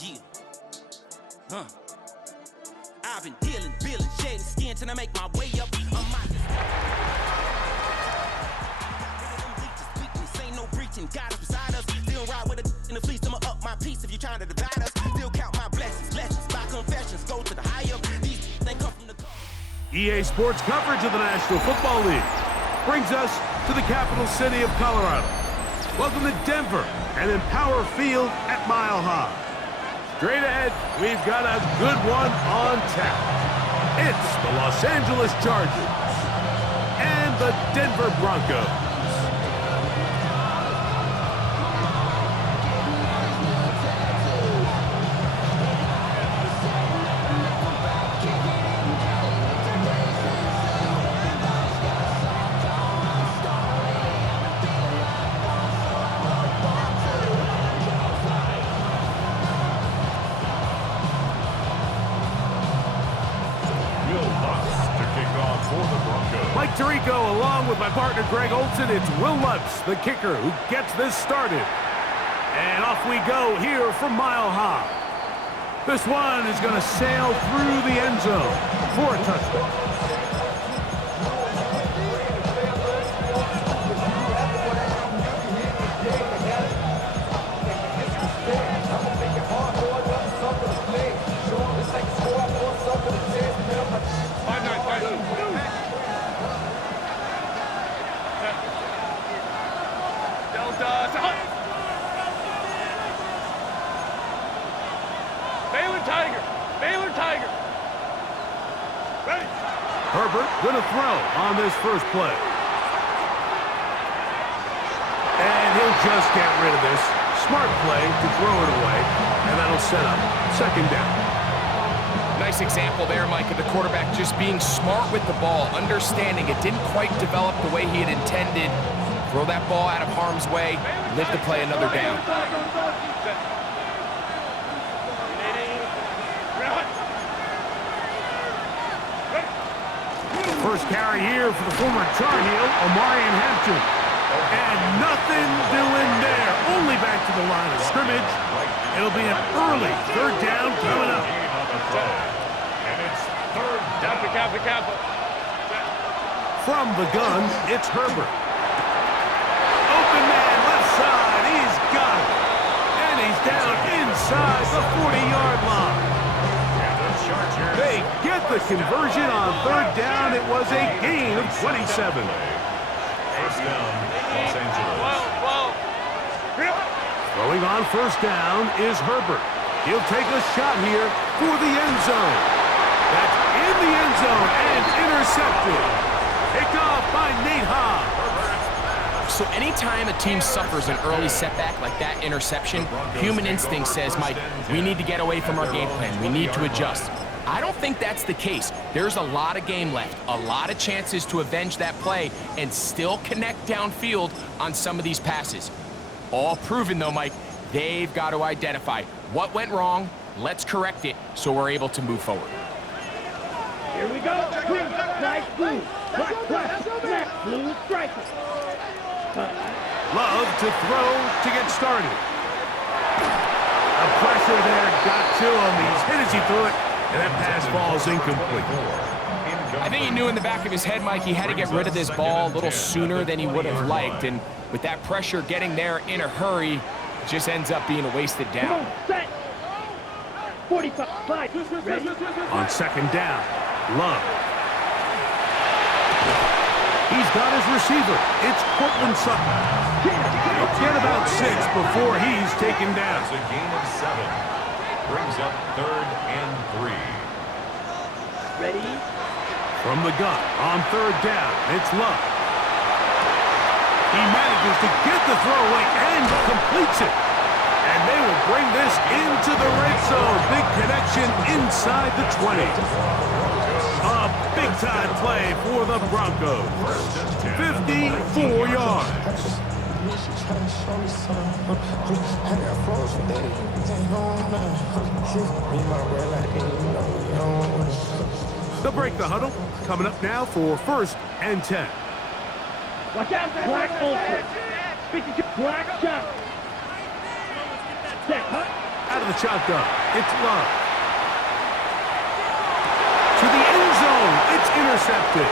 Yeah. I've been dealing, billing, shedding skin till I make my way up on my ain't no breaching, God is beside us. Still ride with a in the fleece, I'ma up my piece if you're trying to divide us. Still count my blessings, by confessions, go to the high up. These they come from the EA Sports coverage of the National Football League brings us to the capital city of Colorado. Welcome to Denver and Empower Field at Mile High. Straight ahead, we've got a good one on tap. It's the Los Angeles Chargers and the Denver Broncos. Mike Tirico, along with my partner Greg Olson, it's Will Lutz, the kicker, who gets this started. And off we go here from Mile High. This one is going to sail through the end zone for a touchdown. Baylor Tiger. Ready. Herbert going to throw on this first play. And he'll just get rid of this. Smart play to throw it away, and that'll set up second down. Nice example there, Mike, of the quarterback just being smart with the ball, understanding it didn't quite develop the way he had intended. Throw that ball out of harm's way, live to play another down. First carry here for the former Tar Heel, Omarion Hampton. And nothing doing there. Only back to the line of scrimmage. It'll be an early third down coming up. And it's third down. From the gun, it's Herbert. Open man, left side. He's got it. And he's down inside the 40-yard line. They get the conversion on third down. It was a gain of 27. First down, Los Angeles. Throwing on first down is Herbert. He'll take a shot here for the end zone. That's in the end zone and intercepted. Picked off by Nate Hobbs. So anytime a team suffers an early setback like that interception, human instinct says, Mike, we need to get away from our game plan. We need to adjust. I don't think that's the case. There's a lot of game left, a lot of chances to avenge that play and still connect downfield on some of these passes. All proven, though, Mike, they've got to identify what went wrong, let's correct it so we're able to move forward. Here we go. Nice blue. Black, blue, striker. Love to throw to get started. The pressure there got to him. He's hit as he threw it. And that pass falls incomplete. I think he knew in the back of his head, Mike, he had to get rid of this ball a little sooner than he would have liked. And with that pressure getting there in a hurry, it just ends up being a wasted down. 45. Ready? On second down, Love. He's got his receiver. It's Cortland Sutton. He'll get about 6 before he's taken down. It's a gain of 7. Brings up third and 3. Ready? From the gun, on third down, it's Love. He manages to get the throw away and completes it. And they will bring this into the red zone. Big connection inside the 20. A big-time play for the Broncos. 54 yards. They'll break the huddle. Coming up now for first and 10. Watch out, Black Olsen. Speaking to Black Shot. the shotgun. It's Love. To the end zone. It's intercepted.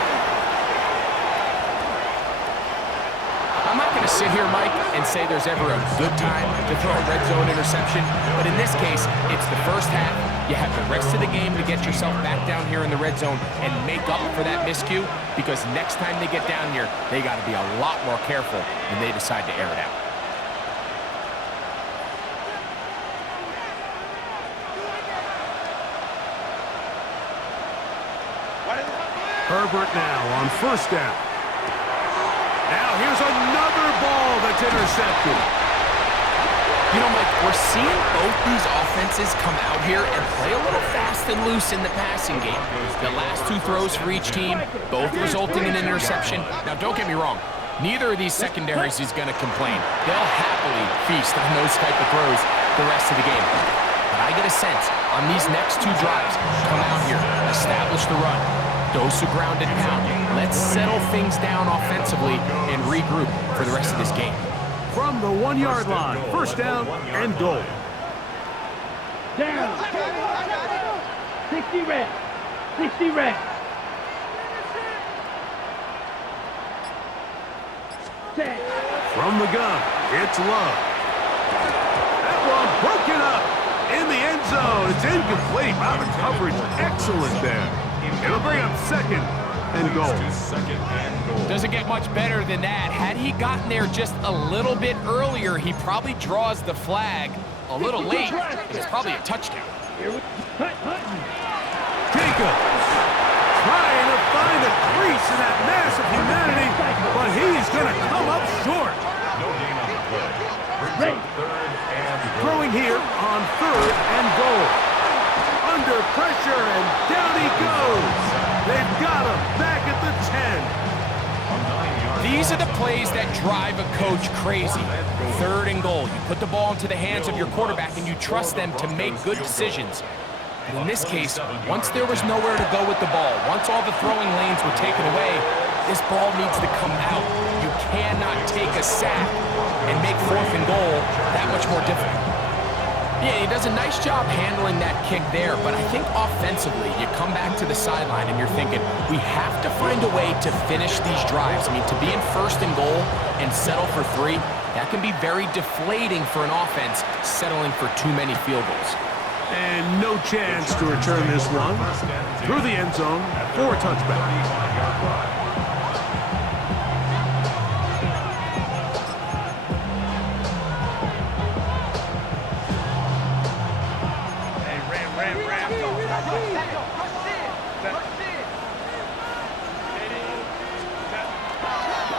I'm not going to sit here, Mike, and say there's ever a good time to throw a red zone interception, but in this case, it's the first half. You have the rest of the game to get yourself back down here in the red zone and make up for that miscue, because next time they get down here, they got to be a lot more careful when they decide to air it out. Herbert now on first down. Now here's another ball that's intercepted. You know, Mike, we're seeing both these offenses come out here and play a little fast and loose in the passing game. The last two throws for each team, both resulting in an interception. Now, don't get me wrong. Neither of these secondaries is going to complain. They'll happily feast on those type of throws the rest of the game. But I get a sense on these next two drives, come out here, establish the run, dose of ground and pound. Let's settle things down offensively and regroup for the rest of this game. From the 1-yard line, first down and goal. Down. 60 red. 60 red. Set. From the gun, it's Love. That one broken up in the end zone. It's incomplete. Wow, the coverage excellent there. It'll bring up second and goal. Doesn't get much better than that. Had he gotten there just a little bit earlier, he probably draws the flag a little late, and it's probably a touchdown. Jacobs trying to find a crease in that mass of humanity, but he's going to come up short. Throwing here on third and goal. Under pressure, and down he goes. They've got him back at the 10. These are the plays that drive a coach crazy. Third and goal. You put the ball into the hands of your quarterback and you trust them to make good decisions. But in this case, once there was nowhere to go with the ball, once all the throwing lanes were taken away, this ball needs to come out. You cannot take a sack and make fourth and goal that much more difficult. Yeah, he does a nice job handling that kick there, but I think offensively, you come back to the sideline and you're thinking, we have to find a way to finish these drives. I mean, to be in first and goal and settle for 3, that can be very deflating for an offense settling for too many field goals. And no chance to return this one. Through the end zone for a touchback.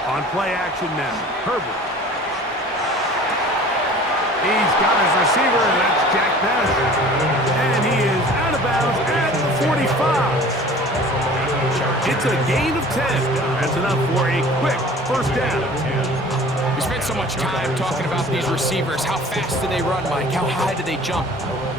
On play action now, Herbert. He's got his receiver, and that's Jack Patterson. And he is out of bounds at the 45. It's a gain of 10. That's enough for a quick first down. We spent so much time talking about these receivers. How fast do they run, Mike? How high do they jump?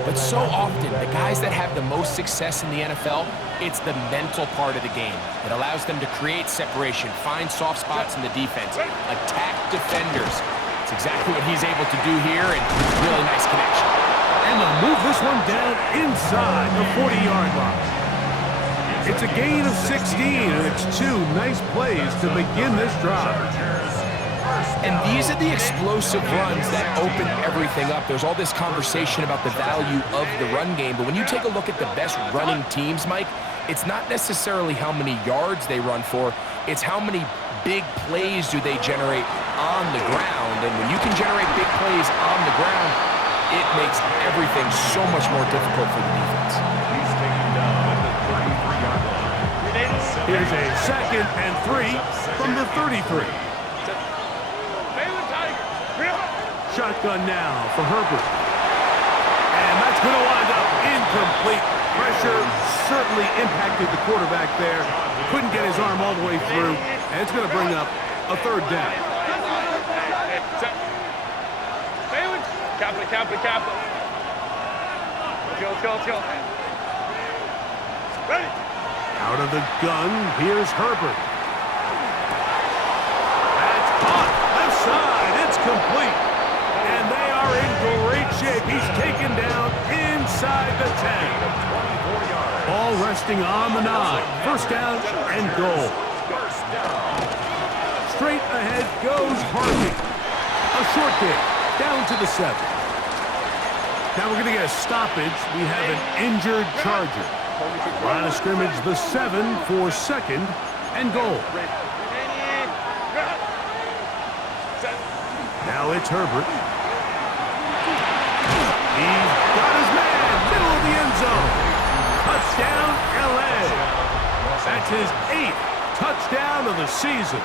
But so often, the guys that have the most success in the NFL, it's the mental part of the game. It allows them to create separation, find soft spots in the defense, attack defenders. It's exactly what he's able to do here, and really nice connection. And they'll move this one down inside the 40-yard line. It's a gain of 16, and it's 2 nice plays to begin this drive. And these are the explosive runs that open everything up. There's all this conversation about the value of the run game, but when you take a look at the best running teams, Mike, it's not necessarily how many yards they run for, it's how many big plays do they generate on the ground. And when you can generate big plays on the ground, it makes everything so much more difficult for the defense. Here's a 2nd and 3 from the 33. Shotgun now for Herbert. And that's going to wind up incomplete. Pressure certainly impacted the quarterback there. Couldn't get his arm all the way through. And it's going to bring up a third down. Kappa. Let's go. Ready? Out of the gun, here's Herbert. That's caught. Left side, it's complete. And they are in great shape. He's taken down inside the 10. Ball resting on the 9. First down and goal. Straight ahead goes Harvey. A short game, down to the 7. Now we're going to get a stoppage. We have an injured Charger. Line of scrimmage, the 7 for second and goal. Now it's Herbert. He's got his man, middle of the end zone. Touchdown, L.A. That's his 8th touchdown of the season.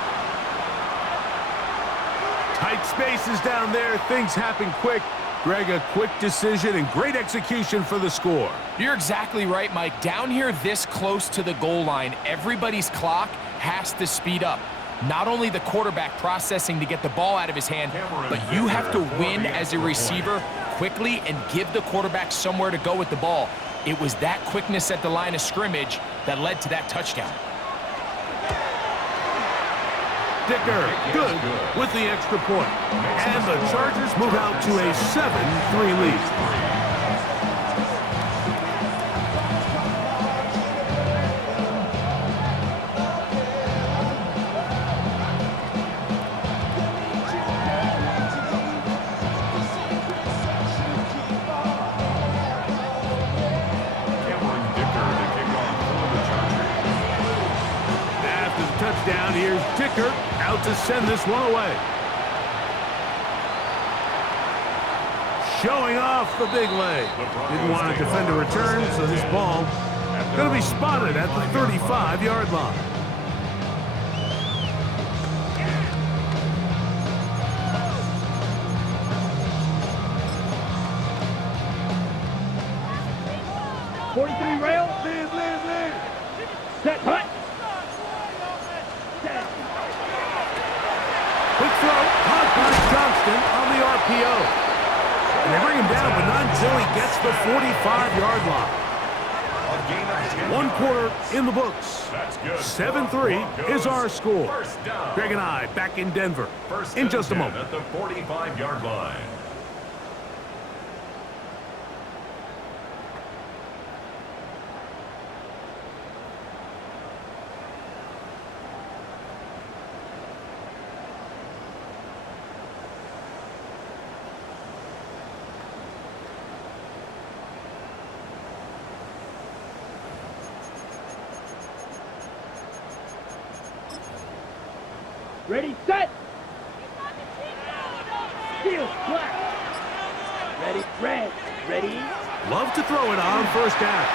Tight spaces down there. Things happen quick. Greg, a quick decision and great execution for the score. You're exactly right, Mike. Down here this close to the goal line, everybody's clock has to speed up. Not only the quarterback processing to get the ball out of his hand, but you have to win as a receiver quickly and give the quarterback somewhere to go with the ball. It was that quickness at the line of scrimmage that led to that touchdown. Dicker, good with the extra point. And the Chargers move out to a 7-3 lead. Touchdown, here's Dicker out to send this one away. Showing off the big leg. Didn't want to defend a return, so this ball going to be spotted at the 35-yard line. Rail. Set, hut. Quick throw, caught by Johnston on the RPO. And they bring him down, but not until he gets the 45-yard line. 1 quarter in the books. 7-3 is our score. Greg and I back in Denver in just a moment. At the 45-yard line. Ready, set. Steel, black. Ready, red. Ready. Love to throw it on first down.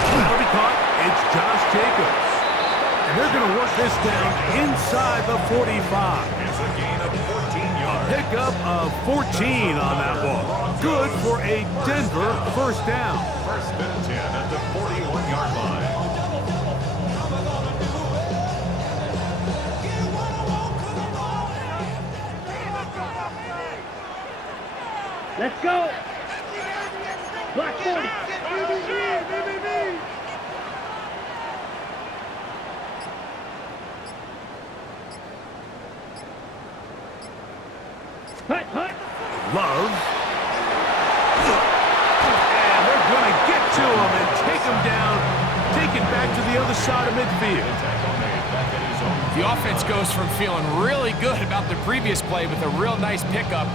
That'll be caught. It's Josh Jacobs. And they're going to work this down inside the 45. It's a gain of 14 yards. Pickup of 14 on that ball. Good for a Denver first down. First and 10 at the 41-yard line. Let's go. Black 40. Hut, hut. Love. And they're going to get to him and take him down. Take it back to the other side of midfield. The offense goes from feeling really good about the previous play with a real nice pickup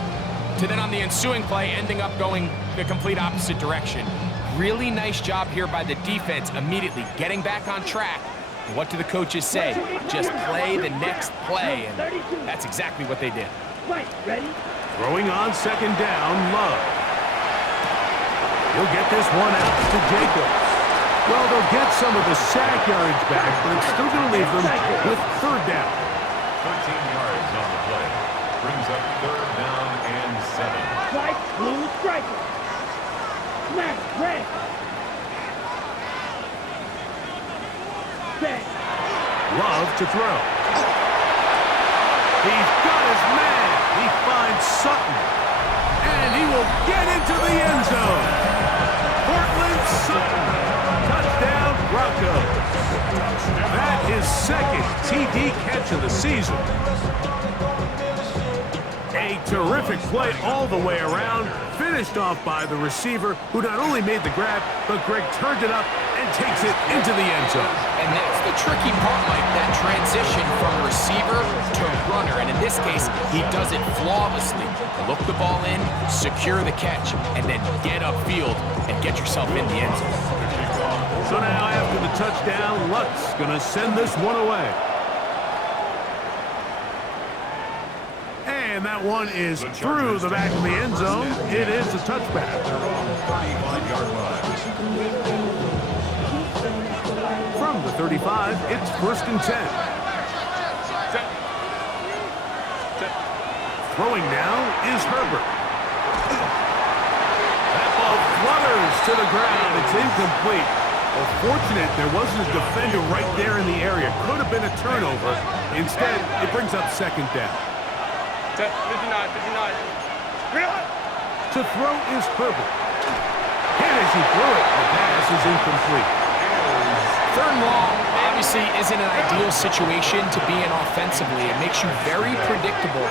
to then on the ensuing play ending up going the complete opposite direction. Really nice job here by the defense immediately getting back on track. And what do the coaches say? Just play the next play, and that's exactly what they did. Right, ready. Throwing on second down, Love. He'll get this one out to Jacobs. Well, they'll get some of the sack yardage back, but it's still going to leave them with third down. 13 yards on the play. Brings up third down and 7. White, blue, striker. Black, red. Set. Love to throw. He's got his man. He finds Sutton. And he will get into the end zone. Portland Sutton. Touchdown, Broncos. That is second TD catch of the season. A terrific play all the way around, finished off by the receiver, who not only made the grab, but Greg turned it up and takes it into the end zone. And that's the tricky part, Mike, that transition from receiver to runner. And in this case, he does it flawlessly. Look the ball in, secure the catch, and then get upfield and get yourself in the end zone. So now after the touchdown, Luck's going to send this one away. And that one is through the back of the end zone. It is a touchback. From the 35, it's 1st and 10. Throwing now is Herbert. That ball flutters to the ground. It's incomplete. Well, fortunate there wasn't a defender right there in the area. Could have been a turnover. Instead, it brings up 2nd down. 59. To throw is Herbert. Hit as he threw it. The pass is incomplete. 3rd and long obviously isn't an ideal situation to be in offensively. It makes you very predictable,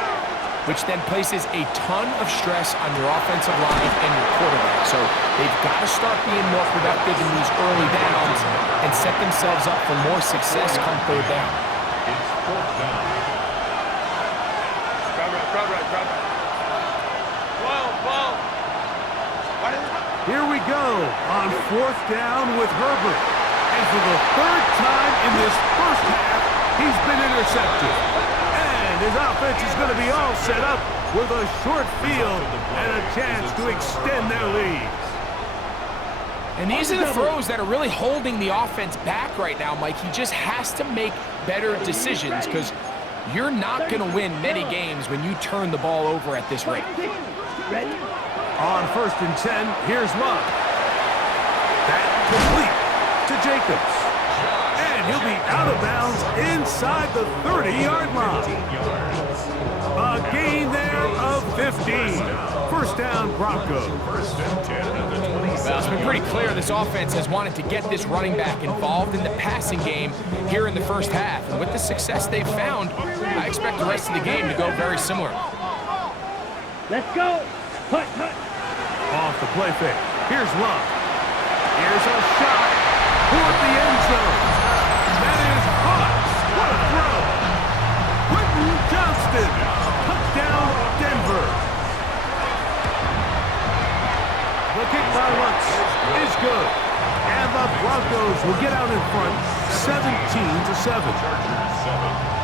which then places a ton of stress on your offensive line and your quarterback. So they've got to start being more productive in these early downs and set themselves up for more success come 3rd down. It's 4th down. Here we go on 4th down with Herbert. And for the 3rd time in this first half, he's been intercepted. And his offense is going to be all set up with a short field and a chance to extend their lead. And these are the throws that are really holding the offense back right now, Mike. He just has to make better decisions because you're not going to win many games when you turn the ball over at this rate. On 1st and 10, here's Love. That complete to Jacobs. And he'll be out of bounds inside the 30-yard line. A gain there of 15. 1st down, Broncos. 1st and 10 at the 27. Well, it's been pretty clear this offense has wanted to get this running back involved in the passing game here in the first half. And with the success they've found, I expect the rest of the game to go very similar. Let's go. Hut. Off the play fake. Here's Love. Here's a shot toward the end zone. That is caught. What a throw. Quentin Johnston. Touchdown, Denver. The kick by Lutz is good. And the Broncos will get out in front 17-7. Chargers 7.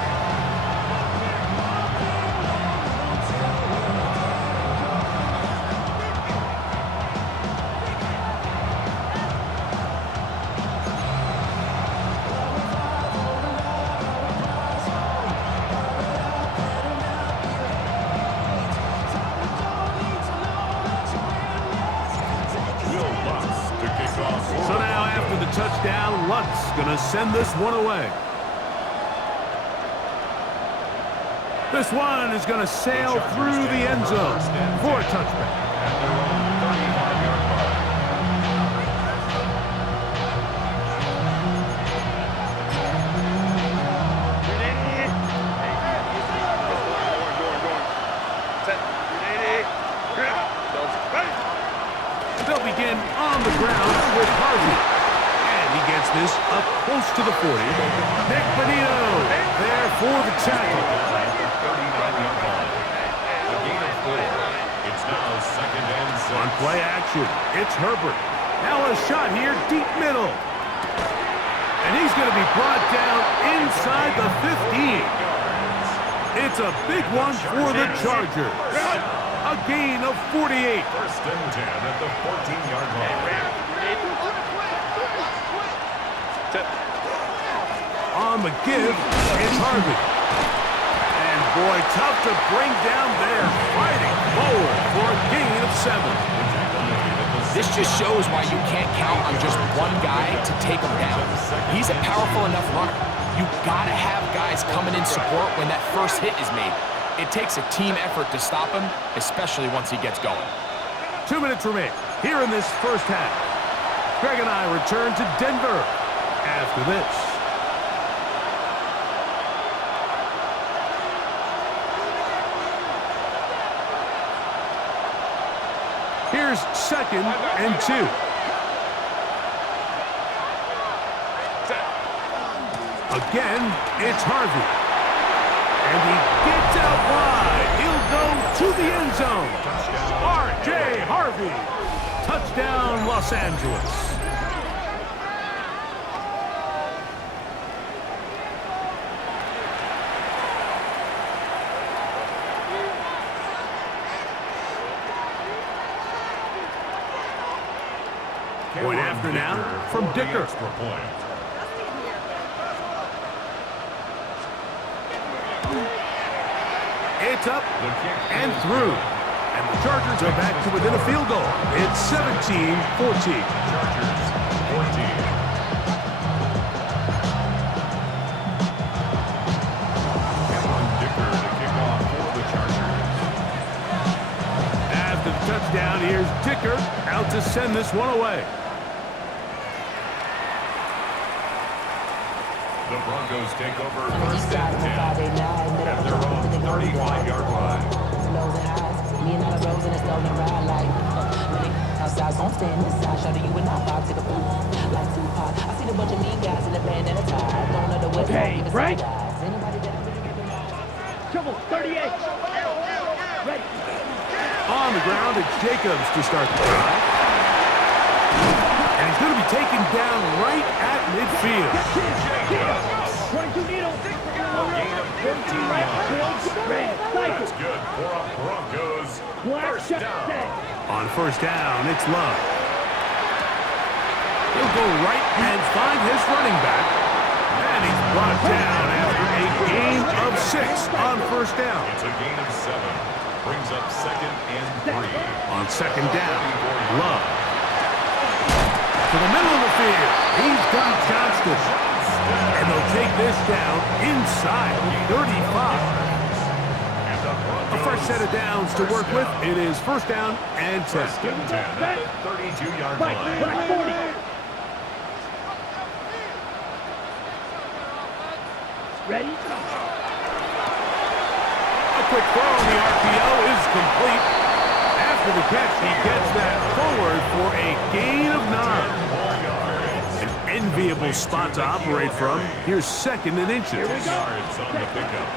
So now after the touchdown, Lutz going to send this one away. This one is going to sail through the end zone for a touchback. They'll begin on the ground with Harvey. And he gets this up close to the 40. Nick Bonito there for the tackle. A gain of 4. It's now 2nd and 6. On play action, it's Herbert. Now a shot here deep middle. And he's going to be brought down inside the 15. It's a big one for the Chargers. A gain of 48. 1st and 10 at the 14-yard line. On the give, it's Harvey. And boy, tough to bring down there. Fighting forward for a gain of 7. This just shows why you can't count on just one guy to take him down. He's a powerful enough runner. You gotta have guys coming in support when that first hit is made. It takes a team effort to stop him, especially once he gets going. 2 minutes remain here in this first half. Greg and I return to Denver after this. Here's 2nd and 2. Again, it's Harvey. And he gets out wide. He'll go to the end zone. R.J. Harvey. Touchdown, Los Angeles. Point after now from Dicker. It's up and through. And the Chargers are back to within a field goal. It's 17-14. Chargers 14. Dicker, the kickoff for the Chargers. After the touchdown, here's Dicker out to send this one away. The Broncos take over first and 10 at their own 35-yard line. Lows and highs, me and all the roads in a stolen ride like outside, gon' stay in this side, show you and I vibe to the food like Tupac. I see the bunch of mean guys in the band and a tie. Don't know the way. Okay, break. Anybody that really get them all? Trouble, 38. Ready. On the ground, it's Jacobs to start the drive. And he's going to be taken down right at midfield. 22 needles. Gain of 15 yards. Red, That's good for a Broncos first down. On first down, it's Love. He'll go right and find his running back. And he's brought down after a gain of 6 on first down. It's a gain of 7. Brings up 2nd and 3. On second down, Love. To the middle of the field, he's got Johnston. And they'll take this down inside 35. A fresh set of downs to work with. It is first down and 10. First and 10 at the 32-yard line. Black 40. Ready? A quick throw on the RPO is complete. After the catch, he gets that forward for a gain of 9. An enviable spot to operate from. Here's 2nd and inches. 10 yards on the pickup.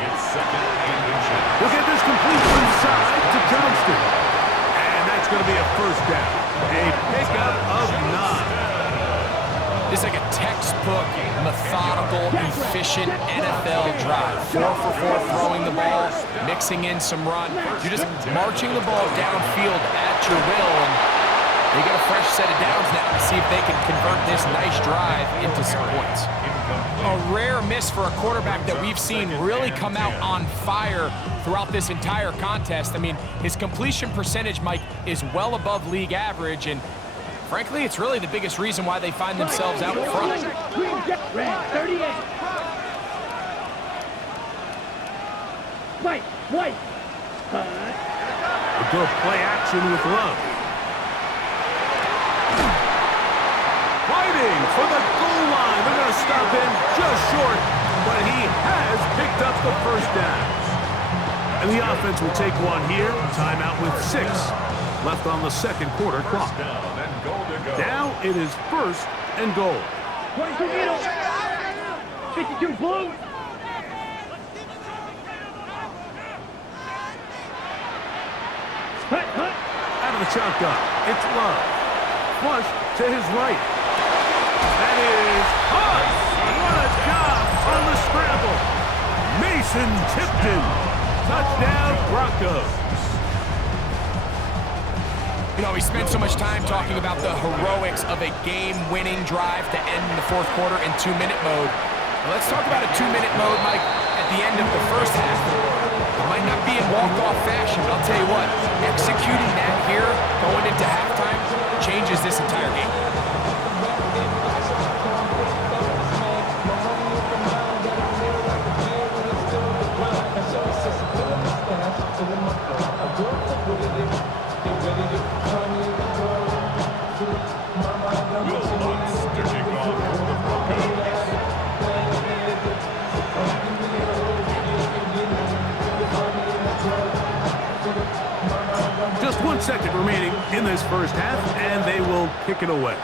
It's 2nd and inches. We'll get this complete inside to Johnston. And that's going to be a first down. A pickup of 9. This is like a textbook, methodical, efficient NFL drive. 4 for 4 throwing the ball, mixing in some run. You're just marching the ball downfield at your will, and they get a fresh set of downs now to see if they can convert this nice drive into some points. A rare miss for a quarterback that we've seen really come out on fire throughout this entire contest. I mean, his completion percentage, Mike, is well above league average, and frankly, it's really the biggest reason why they find themselves out front. Red, 38. White. A good play action with Love. Fighting for the goal line. They're going to stop him just short, but he has picked up the first down. And the offense will take one here. Timeout with 6 left on the second quarter clock. Now it is first and goal. 22 needles. 52 blue. Hut. Out of the shotgun, it's Love. Flush to his right. That is Hunt. What a job on the scramble. Mason Tipton. Touchdown, Broncos. You know, we spent so much time talking about the heroics of a game-winning drive to end the fourth quarter in 2-minute mode. Now let's talk about a 2-minute mode, Mike, at the end of the first half. It might not be in walk-off fashion, but I'll tell you what, executing that here, going into halftime, changes this entire game. Just Just 1 second remaining in this first half, and they will kick it away.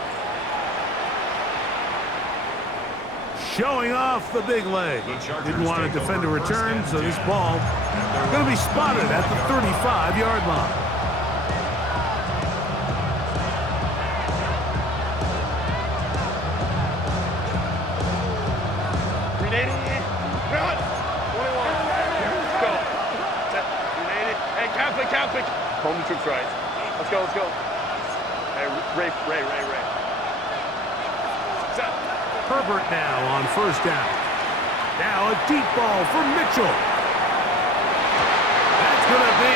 Showing off the big leg. Didn't want to defend a return, so this ball going to be spotted at the 35-yard line. Catholic. Home troops right. Let's go. Hey, Ray. Set. Herbert now on first down. Now a deep ball for Mitchell. That's going to be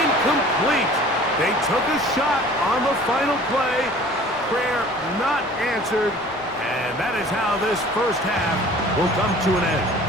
incomplete. They took a shot on the final play. Prayer not answered. And that is how this first half will come to an end.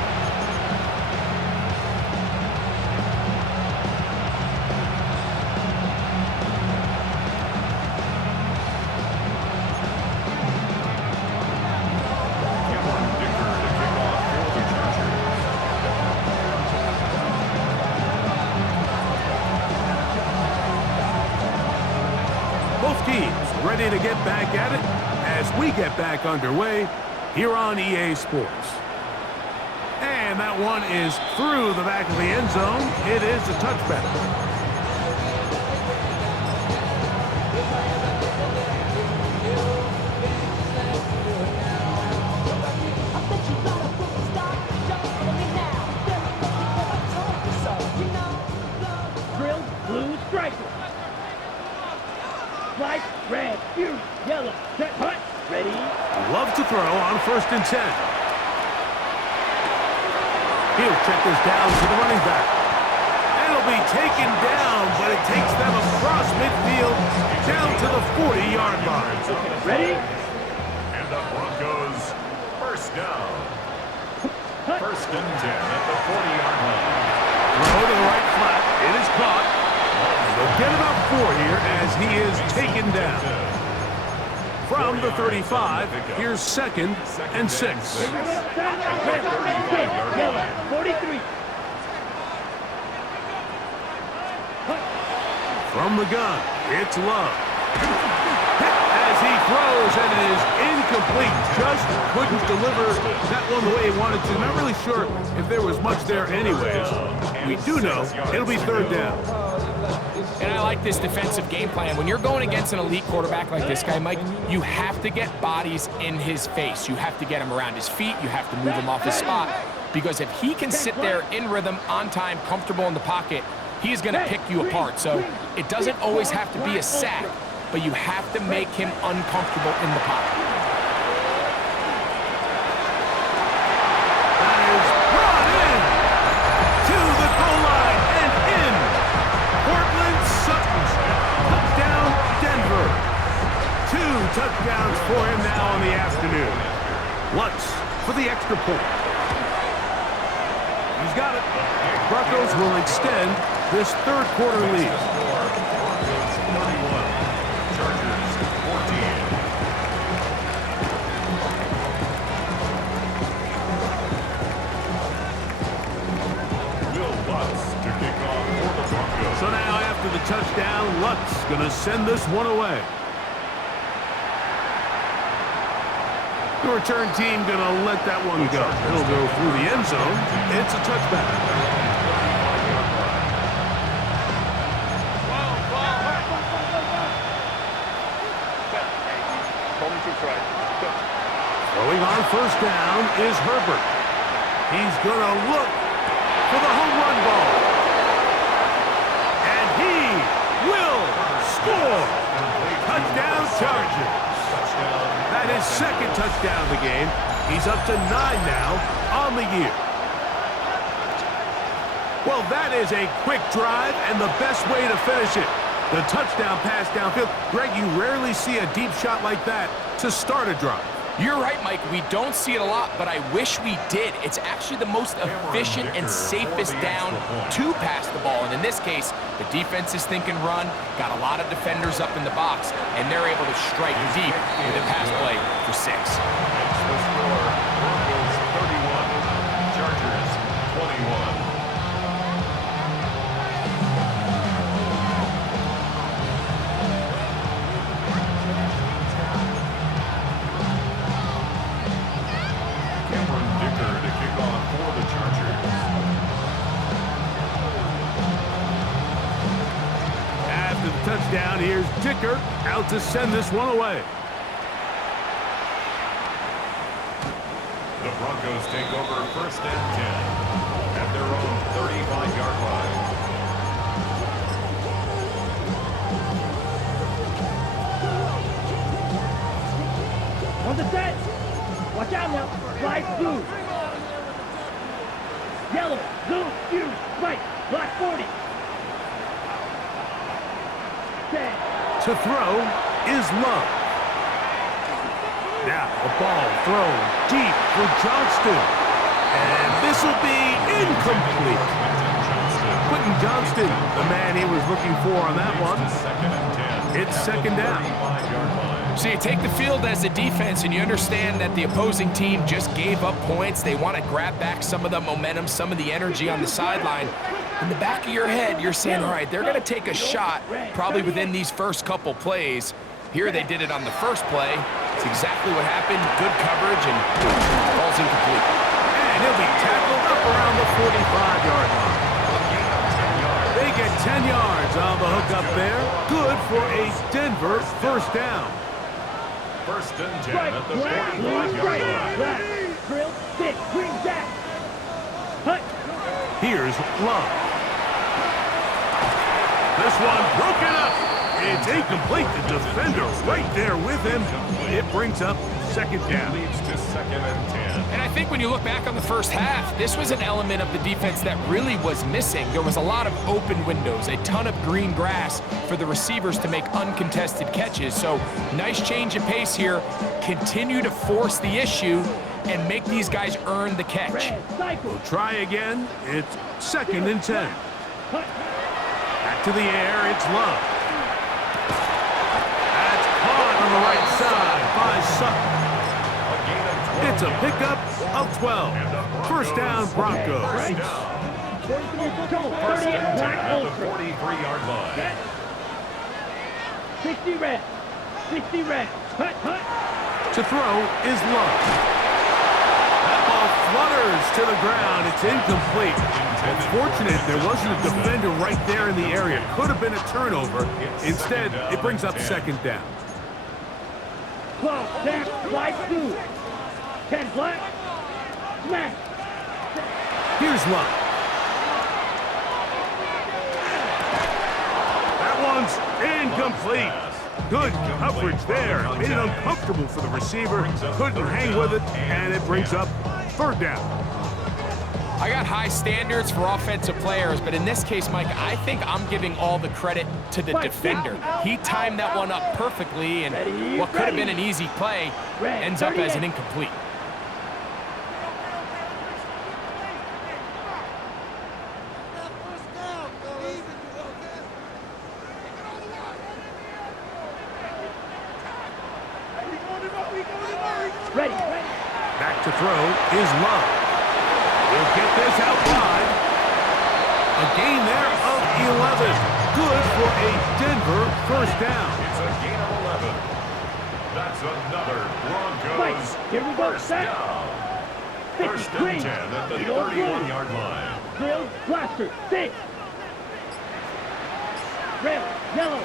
Both teams ready to get back at it as we get back underway here on EA Sports. And that one is through the back of the end zone. It is a touchback. Drill, blue, striker. White, red, fury, yellow, set, hut, ready. Love to throw on 1st and 10. He'll check this down to the running back. And it'll be taken down, but it takes them across midfield down to the 40-yard line. Ready? And the Broncos first down. 1st and 10 at the 40-yard line. Throw to the right flat. It is caught. They'll get about 4 here as he is taken down. From the 35, here's 2nd and 6. Yellow, 43. From the gun, it's Love. As he throws, and it is incomplete. Just couldn't deliver that one the way he wanted to. Not really sure if there was much there anyways. We do know it'll be 3rd down. And I like this defensive game plan. When you're going against an elite quarterback like this guy, Mike, you have to get bodies in his face. You have to get him around his feet. You have to move him off his spot. Because if he can sit there in rhythm, on time, comfortable in the pocket, he's going to pick you apart. So it doesn't always have to be a sack, but you have to make him uncomfortable in the pocket. That is brought in to the goal line and in. Portland Sutton's touchdown, Denver. 2 touchdowns for him now in the afternoon. Lutz for the extra point. He's got it. Broncos will extend this 3rd quarter lead. Chargers 14. Will Lutz to kick off for the Broncos. So now after the touchdown, Lutz going to send this one away. The return team going to let that one go. It'll go through the end zone. It's a touchback. Throwing on 1st down is Herbert. He's going to look for the home run ball. And he will score. Touchdown Chargers. That is 2nd touchdown of the game. He's up to 9 now on the year. Well, that is a quick drive and the best way to finish it. The touchdown pass downfield. Greg, you rarely see a deep shot like that to start a drive. You're right, Mike. We don't see it a lot, but I wish we did. It's actually the most efficient and safest down to pass the ball. And in this case, the defense is thinking run, got a lot of defenders up in the box, and they're able to strike deep with a pass play for 6. That's the score. Broncos 31. Chargers 21. touchdown. Here's Dicker out to send this one away. The Broncos take over 1st and 10 at their own 35-yard line. On the set. Watch out now. Right, blue. Yellow, blue, you, right, black 40. Set. To throw is Love. Now a ball thrown deep for Johnston. And this will be incomplete. Quentin Johnston, the man he was looking for on that one. It's 2nd down. So you take the field as a defense and you understand that the opposing team just gave up points. They want to grab back some of the momentum, some of the energy on the sideline. In the back of your head, you're saying, all right, they're going to take a shot probably within these first couple plays. Here they did it on the first play. It's exactly what happened. Good coverage and ball's incomplete. And he'll be tackled up around the 45-yard line. They get 10 yards on the hook up there. Good for a Denver 1st down. 1st and 10 Right, at the black, 45-yard line. black, drill, stick, green, jack. Hut. Here's Love. This one broken up. It's incomplete. The defender right there with him. It brings up 2nd down. Leads to 2nd and 10. And I think when you look back on the first half, this was an element of the defense that really was missing. There was a lot of open windows, a ton of green grass for the receivers to make uncontested catches. So nice change of pace here. Continue to force the issue and make these guys earn the catch. Red, cycle. We'll try again. It's 2nd and 10. Hut. Back to the air. It's Love. That's caught on the right side by Sutton. It's a pickup of 12. 1st down, Broncos. 43, come on, 38, black, At the ultra. 43-yard line. Set. 60 red. 60 red. Hut, hut. To throw is Love. That ball flutters to the ground. It's incomplete. It's fortunate there wasn't a defender right there in the area. Could have been a turnover. Instead, it brings up 2nd down. 12, jack, black, blue. 10 black. Smash. Here's Love. That one's incomplete. Good coverage there. Made it uncomfortable for the receiver. Couldn't hang with it, and it brings up 3rd down. I got high standards for offensive players, but in this case, Mike, I think I'm giving all the credit to the defender. He timed that one up perfectly, and what could have been an easy play ends up as an incomplete. Ready. Back to throw is Love. He'll get this out wide. A gain there of 11. Good for a Denver 1st down. It's a gain of 11. That's another Broncos Fight. Here we go. 1st Set. down. 50, 1st and green. 10 at the You go blue. 31-yard line. Drill, blaster, stick. Red, yellow.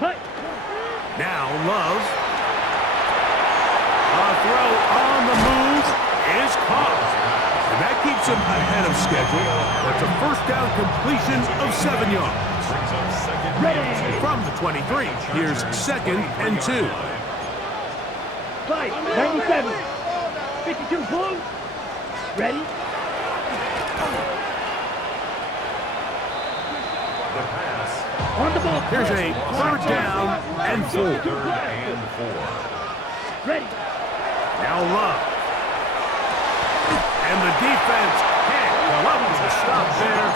Hut. Now Love. A throw on the move is caught. And that keeps him ahead of schedule. That's a 1st down completion of 7 yards. Brings up 2nd Ready. and 2. From the 23, here's 2nd and 2. 5, 97. 52 blue. Ready. The pass. On the ball. Here's a 3rd down and 4. 3rd and 4. Ready. Now Love. And the defense can't come up with a stop there.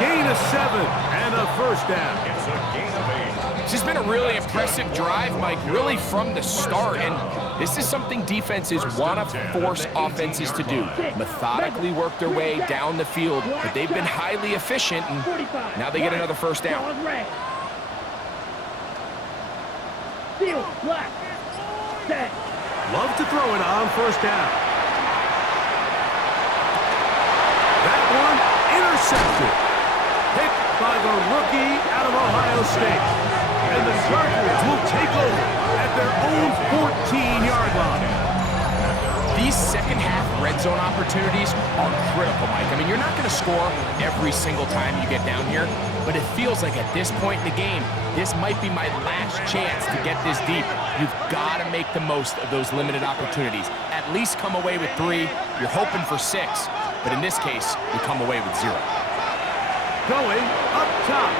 Gain of 7 and a 1st down. It's a gain of 8. This has been a really impressive drive, Mike, really from the start. And this is something defenses want to force offenses to do. Methodically work their way down the field, but they've been highly efficient, and now they get another 1st down. Jaws red. Steel, black. Set. Love to throw it on 1st down. That one intercepted. Pick by the rookie out of Ohio State. And the Chargers will take over at their own 14-yard line. These second-half red zone opportunities are critical, Mike. I mean, you're not going to score every single time you get down here, but it feels like at this point in the game, this might be my last chance to get this deep. You've got to make the most of those limited opportunities. At least come away with 3. You're hoping for 6, but in this case, you come away with 0. Going up top.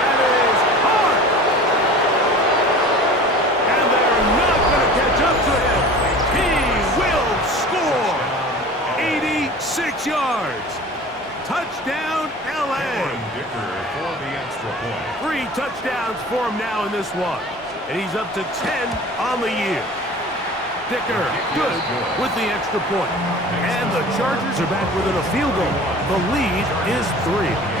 That is hard. And they're not going to catch up to him. He will score. 86 yards. Touchdown, L.A. Dicker for the extra point. 3 touchdowns for him now in this one. And he's up to 10 on the year. Dicker, good with the extra point. And the Chargers are back within a field goal. The lead is 3.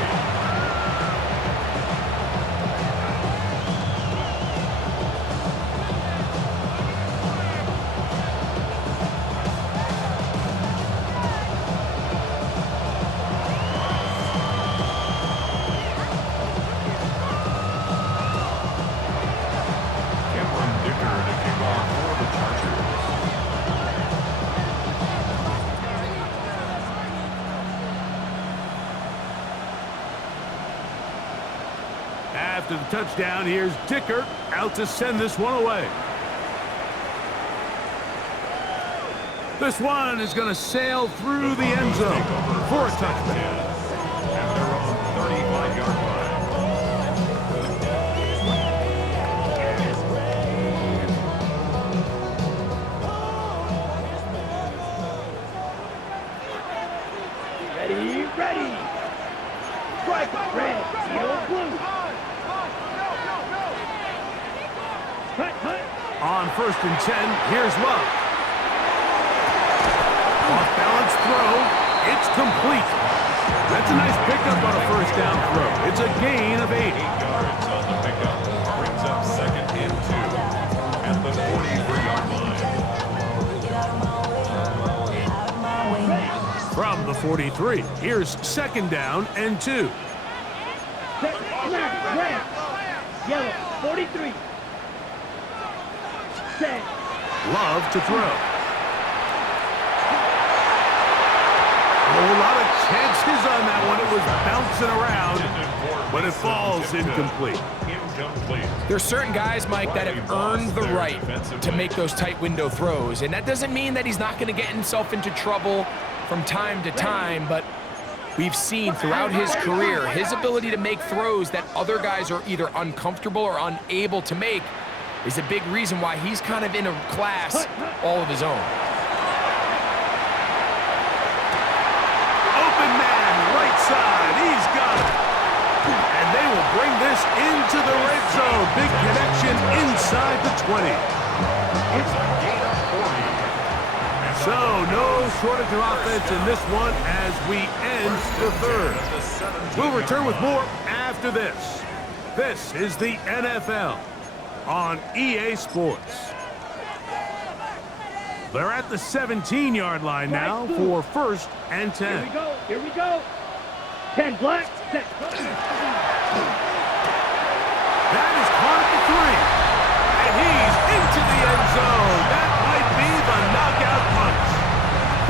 After the touchdown, here's Dicker out to send this one away. This one is going to sail through the end zone for a touchdown. At their own 35-yard line. Ready. Strike red, yellow, blue. On 1st and 10, here's Love. Off-balance throw. It's complete. That's a nice pickup on a first down throw. It's a gain of 8. 8 yards on the pickup. Brings up 2nd and 2 at the 43-yard line. From the 43, here's 2nd down and 2. Red, yellow, 43. Set. Love to throw. A lot of chances on that one. It was bouncing around, but it falls incomplete. There's certain guys, Mike, that have earned the right to make those tight window throws, and that doesn't mean that he's not going to get himself into trouble from time to time, but we've seen throughout his career his ability to make throws that other guys are either uncomfortable or unable to make is a big reason why he's kind of in a class all of his own. Open man, right side, he's got it. And they will bring this into the red zone. Big connection inside the 20. It's a gain of 40. So no shortage of offense in this one as we end the 3rd. We'll return with more after this. This is the NFL on EA Sports. They're at the 17-yard line now for 1st and 10. Here we go. 10 black, set. That is caught at the 3. And he's into the end zone. That might be the knockout punch.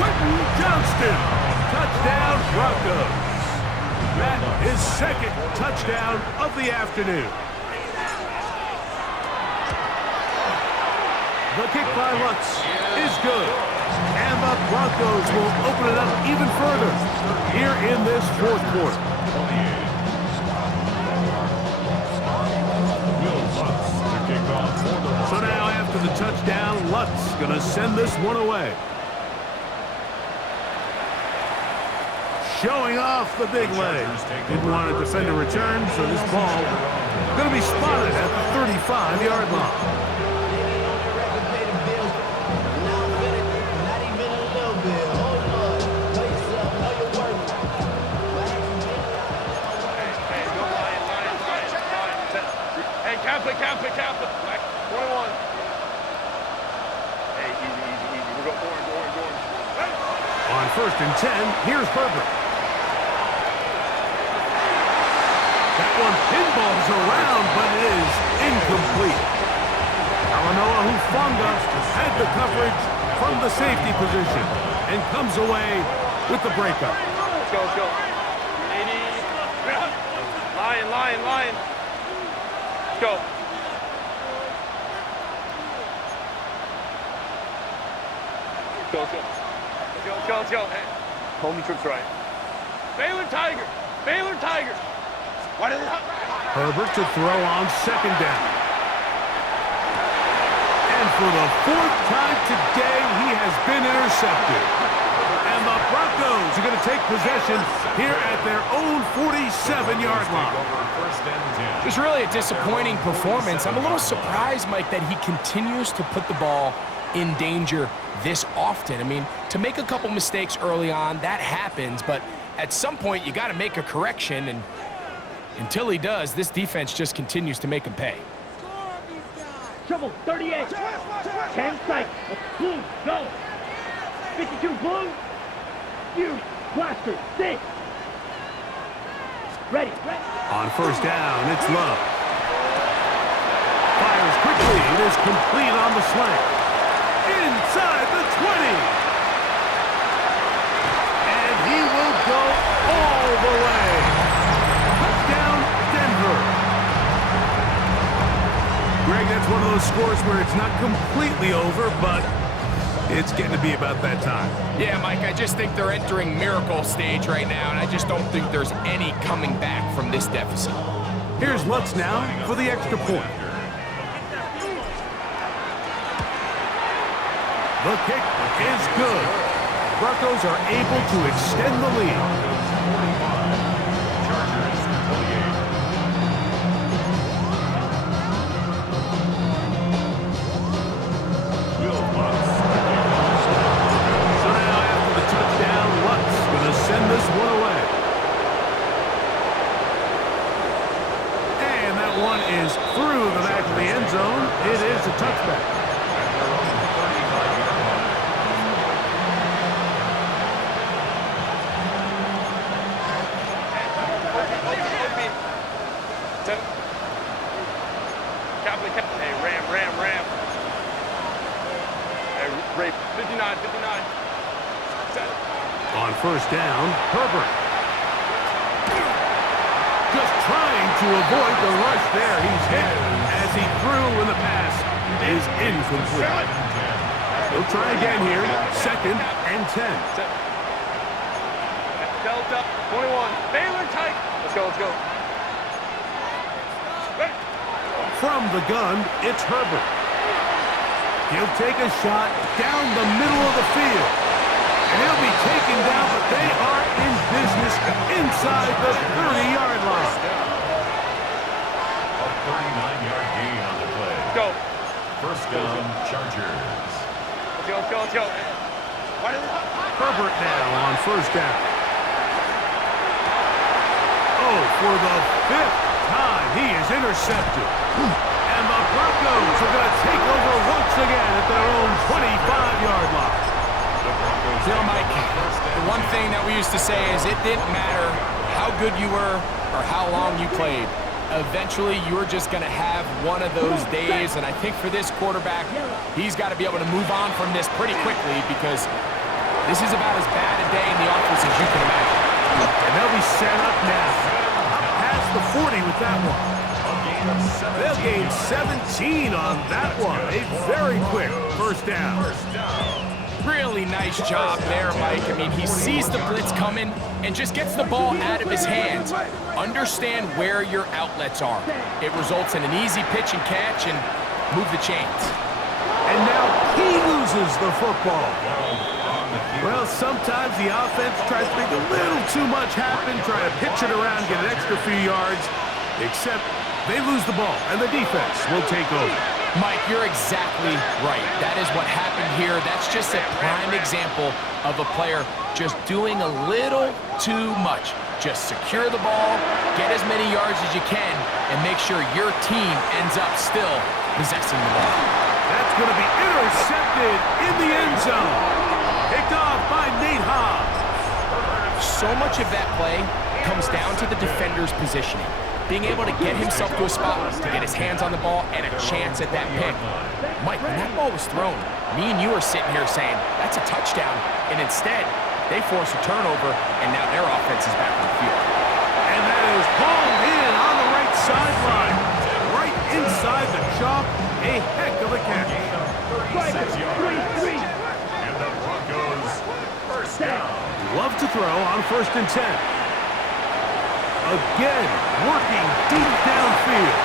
Quentin Johnston. Touchdown, Broncos. That is 2nd touchdown of the afternoon. The kick by Lutz is good. And the Broncos will open it up even further here in this 4th quarter. So now after the touchdown, Lutz going to send this one away. Showing off the big leg. Didn't want to defend a return, so this ball going to be spotted at the 35-yard line. Count it. 21. Hey, easy. We're going orange. On 1st and 10, here's Herbert. one pinballs around, but it is incomplete. Alanoa Hufanga had the coverage from the safety position and comes away with the breakup. Let's go, let's go. 80. Lion. Let's go. Let's go. Hey. Homie trips right. Baylor Tiger. What is it? Herbert to throw on second down. And for the fourth time today, he has been intercepted. And the Broncos are going to take possession here at their own 47-yard line. Just really a disappointing performance. I'm a little surprised, Mike, that he continues to put the ball in danger this often. I mean, to make a couple mistakes early on, that happens, but at some point you got to make a correction, and until he does, this defense just continues to make him pay. Triple, 38. 10 strike. Blue, go. 52, blue. You, blaster, 6. Ready. On first down, it's Love. Fires quickly. It is complete on the slant. Inside the 20. And he will go all the way. Touchdown, Denver. Greg, that's one of those scores where it's not completely over, but it's getting to be about that time. Yeah, Mike, I just think they're entering miracle stage right now, and I just don't think there's any coming back from this deficit. Here's Lutz now for the extra point. The kick is good. Broncos are able to extend the lead. So now after the touchdown, Lutz going to send this one away. And that one is through the back of the end zone. It is a touchback. Hey, Ram. Hey, Ray, 59. Set. On first down, Herbert. Just trying to avoid the rush there. He's hit as he threw, and the pass is incomplete. He'll try again here. 2nd and 10. Set. Delta, 21. Baylor tight. Let's go. Ready. From the gun, it's Herbert. He'll take a shot down the middle of the field. And he'll be taken down, but they are in business inside the 30-yard line. A 39-yard gain on the play. Go. First down, Chargers. Let's go. Herbert now on first down. Oh, for the 5th time, he is intercepted. And the Broncos are going to take over once again at their own 25-yard line. You know, Mike, the one thing that we used to say is it didn't matter how good you were or how long you played. Eventually, you were just going to have one of those days, and I think for this quarterback, he's got to be able to move on from this pretty quickly because this is about as bad a day in the office as you can imagine. And they'll be set up now. Up past the 40 with that one. They'll gain 17 on that one. A very quick first down. Really nice job there, Mike. I mean, he sees the blitz coming and just gets the ball out of his hands. Understand where your outlets are. It results in an easy pitch and catch and move the chains. And now he loses the football. Well, sometimes the offense tries to make a little too much happen, try to pitch it around, get an extra few yards, except they lose the ball, and the defense will take over. Mike, you're exactly right. That is what happened here. That's just a prime example of a player just doing a little too much. Just secure the ball, get as many yards as you can, and make sure your team ends up still possessing the ball. That's going to be intercepted in the end zone. Picked off by Nate Hobbs. So much of that play comes down to the defender's positioning. Being able to get himself to a spot, to get his hands on the ball, and a chance at that pick. Mike, when that ball was thrown, me and you are sitting here saying, that's a touchdown, and instead, they force a turnover, and now their offense is back on the field. And that is hauled in on the right sideline. Right inside the chalk. A heck of a catch. 36 yards. And the Broncos first down. Love to throw on 1st and 10. Again, working deep downfield.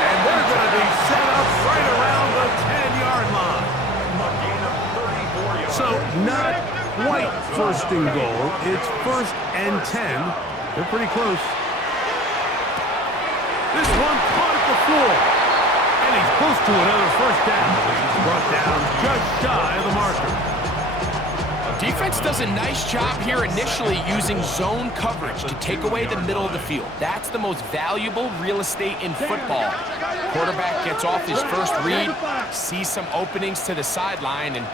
And they're going to be set up right around the 10-yard line. A gain of 34 yards. So not quite 1st and goal. It's 1st and 10. They're pretty close. This one caught at the floor. And he's close to another 1st down. He's brought down just shy of the marker. Defense does a nice job here initially using zone coverage to take away the middle of the field. That's the most valuable real estate in football. Quarterback gets off his first read, sees some openings to the sideline, and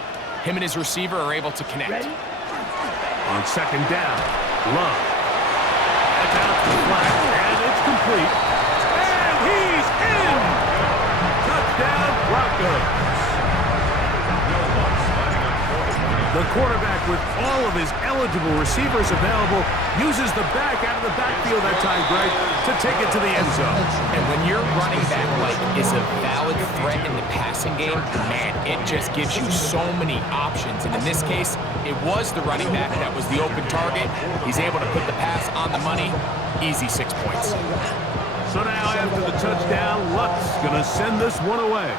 him and his receiver are able to connect. On 2nd down, Love. That's out to the flat, and it's complete. And he's in! Touchdown, Broncos. The quarterback, with all of his eligible receivers available, uses the back out of the backfield that time, Greg, to take it to the end zone. And when your running back, like, is a valid threat in the passing game, man, it just gives you so many options. And in this case, it was the running back that was the open target. He's able to put the pass on the money. Easy 6 points. So now, after the touchdown, Luck's going to send this one away.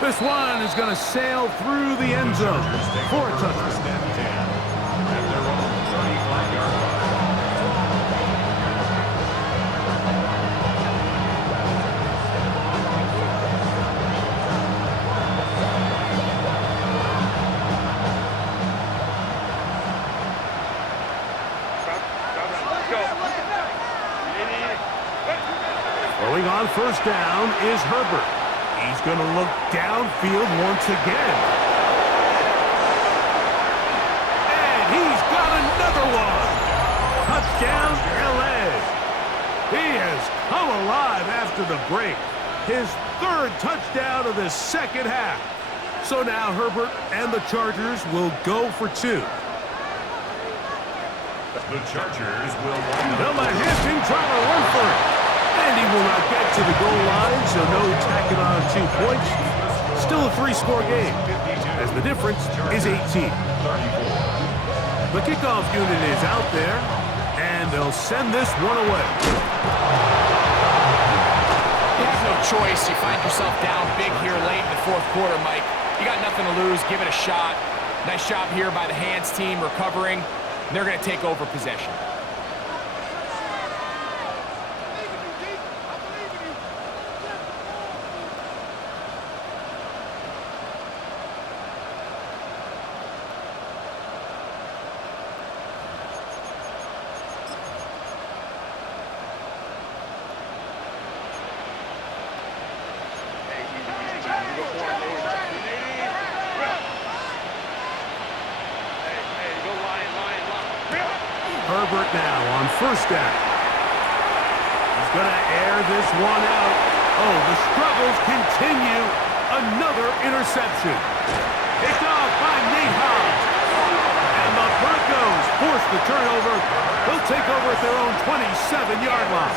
This one is going to sail through the end zone for a touchdown. 1st and 10 at their own 35-yard line. Throwing on 1st down is Herbert. He's going to look downfield once again. And he's got another one. Touchdown, L.A. He has come alive after the break. His 3rd touchdown of the 2nd half. So now Herbert and the Chargers will go for 2. The Chargers will line They'll up. let Hampton try to run for it. And he will not get to the goal line, so no tacking on 2 points. Still a 3-score game, as the difference is 18. The kickoff unit is out there, and they'll send this one away. You have no choice. You find yourself down big here late in the 4th quarter, Mike. You got nothing to lose. Give it a shot. Nice job here by the hands team recovering. They're going to take over possession. Herbert now on 1st down. He's going to air this one out. Oh, the struggles continue. Another interception. Picked off by Nate Hobbs. And the Broncos force the turnover. They'll take over at their own 27-yard line.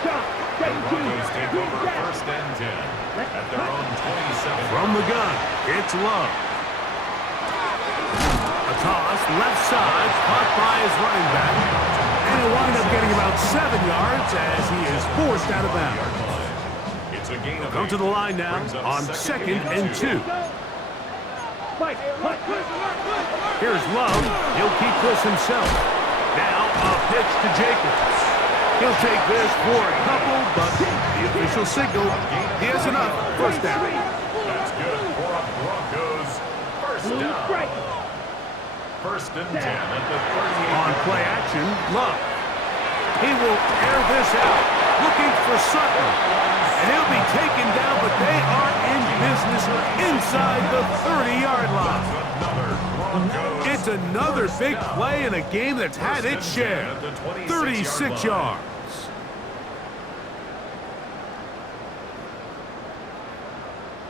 The Broncos take over 1st and 10 at their own 27. From the gun, it's Love. A toss, left side, caught by his running back. And he'll wind up getting about 7 yards as he is forced out of bounds. It's a gain of Come to the line now on 2nd and 2. Here's Love. He'll keep this himself. Now a pitch to Jacobs. He'll take this for a couple, but the official signal, he has enough. 1st down. That's good for a Broncos 1st down. 1st and 10 at the 38. On play action, Love. He will air this out, looking for Sutton. And he'll be taken down, but they are in business inside the 30-yard line. It's another big play in a game that's had its share. 36 yards.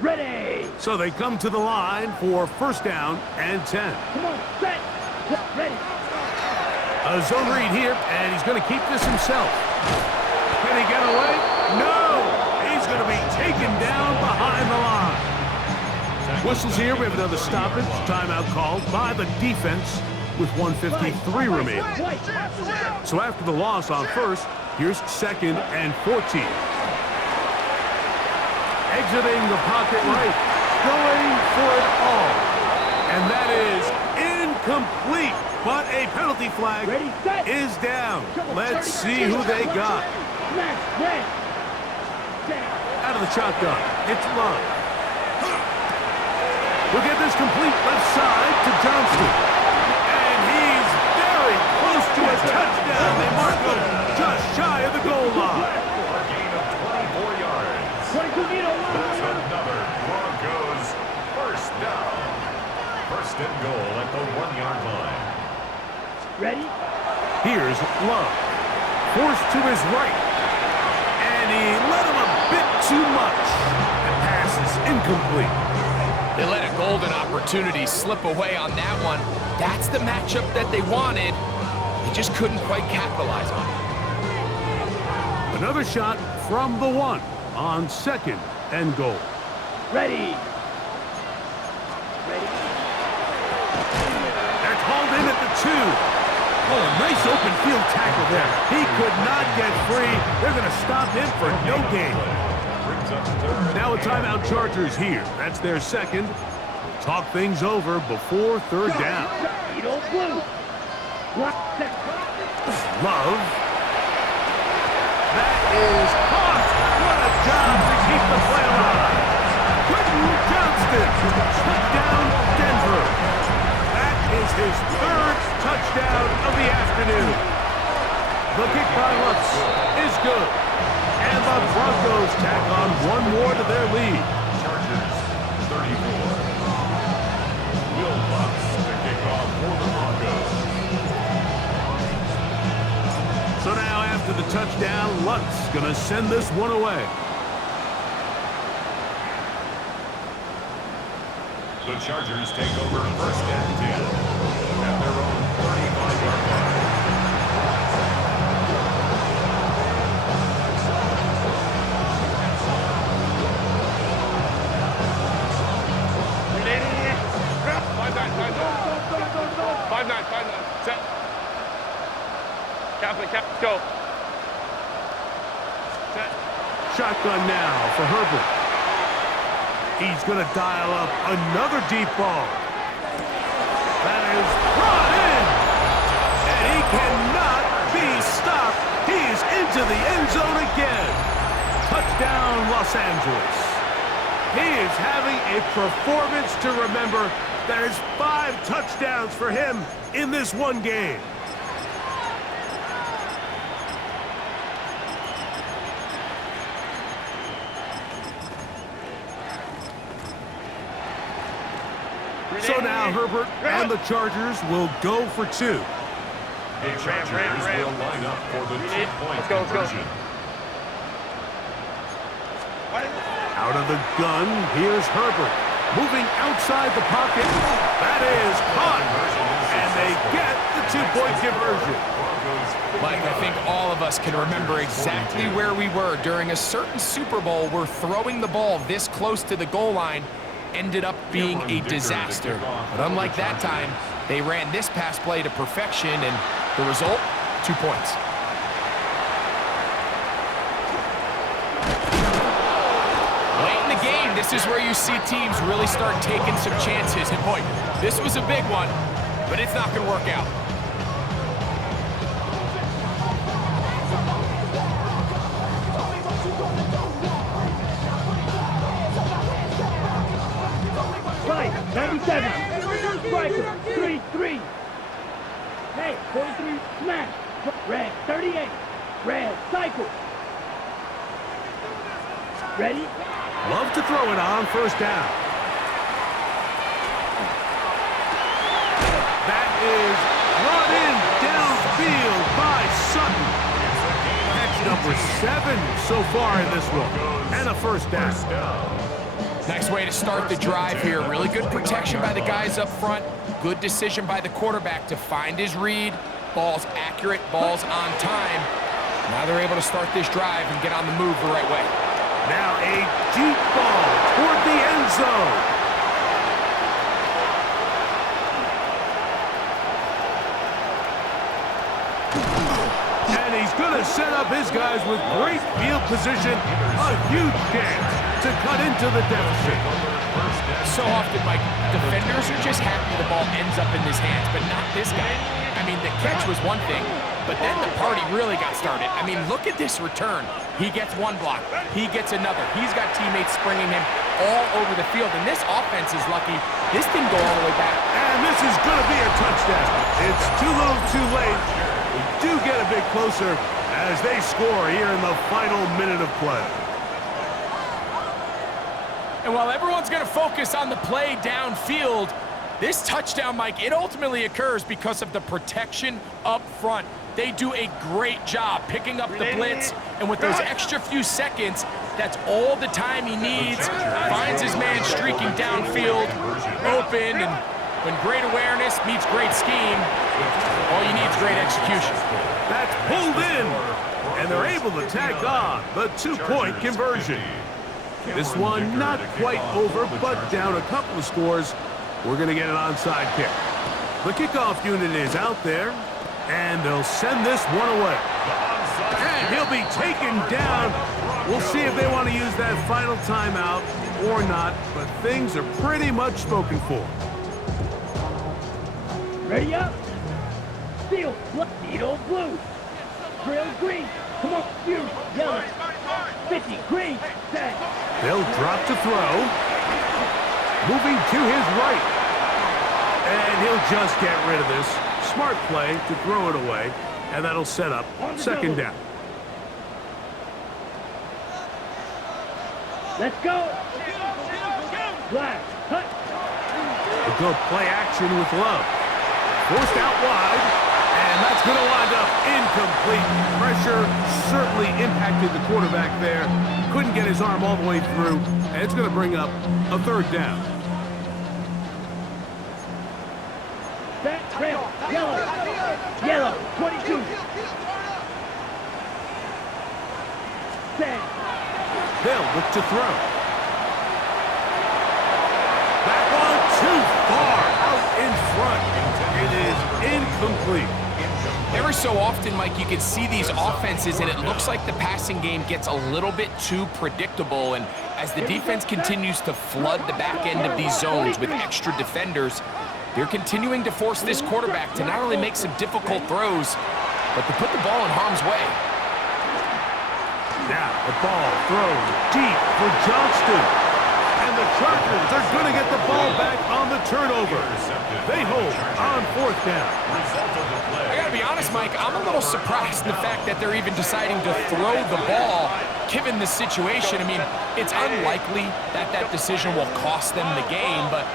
Ready. So they come to the line for first down and 10. Come on, set. Ready. A zone read here, and he's going to keep this himself. Can he get away? No! He's going to be taken down behind the line. Whistles here. We have another stoppage. Timeout called by the defense with 1:53 remaining. So after the loss on first, here's second and 14. Exiting the pocket right, going for it all. And that is incomplete, but a penalty flag is down. Let's see who they got. Out of the shotgun, it's Love. We'll get this complete left side to Johnston. And he's very close to a touchdown. They mark him just shy of the goal line. A gain of 24 yards. That's another Broncos first down. First and goal at the 1-yard line. Ready? Here's Love. Forced to his right. And he let him a bit too much. The pass is incomplete. They let a golden opportunity slip away on that one. That's the matchup that they wanted. They just couldn't quite capitalize on it. Another shot from the 1 on second and goal. Ready. They're called in at the 2. Oh, a nice open field tackle there. He could not get free. They're going to stop him for no gain. Now a timeout Chargers here. That's their second. Talk things over before third down. Love. That is caught. What a job to keep the play alive. Quentin Johnston. Touchdown, Denver. That is his third touchdown of the afternoon. The kick by Lutz is good. And the Broncos tack on one more to their lead. Chargers 34. Will Lutz to kick off for the Broncos. So now after the touchdown, Lutz gonna send this one away. The Chargers take over first and 10 at their own 35-yard line. Five nine. Set. Cap, go. Set. Shotgun now for Herbert. He's going to dial up another deep ball. That is brought in. And he cannot be stopped. He is into the end zone again. Touchdown, Los Angeles. He is having a performance to remember. There's 5 touchdowns for him in this one game. So now Herbert and the Chargers will go for 2. The Chargers will line up for the 2-point conversion. Out of the gun, here's Herbert. Moving outside the pocket. That is caught. And they get the 2-point conversion. Mike, I think all of us can remember exactly where we were during a certain Super Bowl where throwing the ball this close to the goal line ended up being a disaster. But unlike that time, they ran this pass play to perfection, and the result, 2 points. Late in the game, this is where you see teams really start taking some chances. And boy, this was a big one, but it's not going to work out. Right, 97. Striker, 3-3. Hey, 43, smash. Red, 38. Red, cycle. Ready? Love to throw it on first down. That is brought in downfield by Sutton. Catch number 7 so far in this one. And a first down. Nice way to start the drive here. Really good protection by the guys up front. Good decision by the quarterback to find his read. Ball's accurate, ball's on time. Now they're able to start this drive and get on the move the right way. Now a deep ball toward the end zone. And he's going to set up his guys with great field position. A huge chance to cut into the deficit. So often, Mike, defenders are just happy the ball ends up in his hands, but not this guy. I mean, the catch was one thing, but then the party really got started. I mean, look at this return. He gets one block. He gets another. He's got teammates springing him all over the field, and this offense is lucky. This didn't go all the way back. And this is going to be a touchdown. It's too little too late. We do get a bit closer as they score here in the final minute of play. And while everyone's going to focus on the play downfield, this touchdown, Mike, it ultimately occurs because of the protection up front. They do a great job picking up the blitz, and with those extra few seconds, that's all the time he needs. Finds his man streaking downfield, open, and when great awareness meets great scheme, all you need is great execution. That's pulled in, and they're able to tack on the 2-point conversion. This one not quite over, but down a couple of scores. We're going to get an onside kick. The kickoff unit is out there, and they'll send this one away. And he'll be taken down. We'll see if they want to use that final timeout or not, but things are pretty much spoken for. Ready up. Steel, needle, blue. Drill, green. Come on, you, yellow. 50, green, set. They'll drop to throw. Moving to his right. And he'll just get rid of this. Smart play to throw it away. And that'll set up second down. Let's go. Black, cut. A good play action with Love. Forced out wide. And that's going to wind up incomplete. Pressure certainly impacted the quarterback there. Couldn't get his arm all the way through. And it's going to bring up a third down. Set, red, yellow. Yellow, 22. Set. They'll look to throw. That one too far out in front. It is incomplete. Every so often, Mike, you can see these offenses, and it looks like the passing game gets a little bit too predictable. And as the defense continues to flood the back end of these zones with extra defenders, they're continuing to force this quarterback to not only make some difficult throws, but to put the ball in harm's way. Now the ball thrown deep for Johnston. And the Chargers are going to get the ball back on the turnover. They hold on fourth down. I got to be honest, Mike, I'm a little surprised in the fact that they're even deciding to throw the ball given the situation. I mean, it's unlikely that that decision will cost them the game, but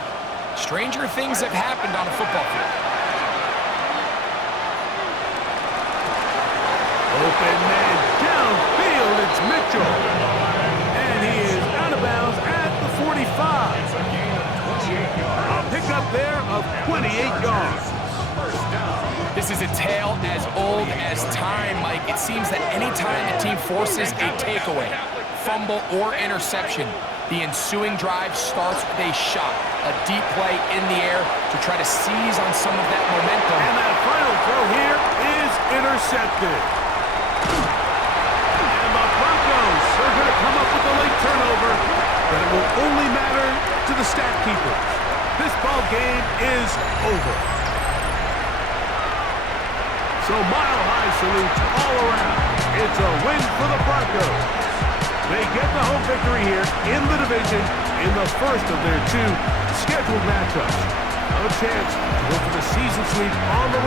stranger things have happened on a football field. Open man downfield, it's Mitchell. And he is out of bounds at the 45. A pickup there of 28 yards. This is a tale as old as time, Mike. It seems that any time the team forces a takeaway, fumble, or interception, the ensuing drive starts with a shot, a deep play in the air to try to seize on some of that momentum. And that final throw here is intercepted. And the Broncos are going to come up with a late turnover, but it will only matter to the stat keepers. This ball game is over. So mile-high salutes all around. It's a win for the Broncos. They get the home victory here in the division in the first of their 2 scheduled matchups. A chance to go for the season sweep on the road.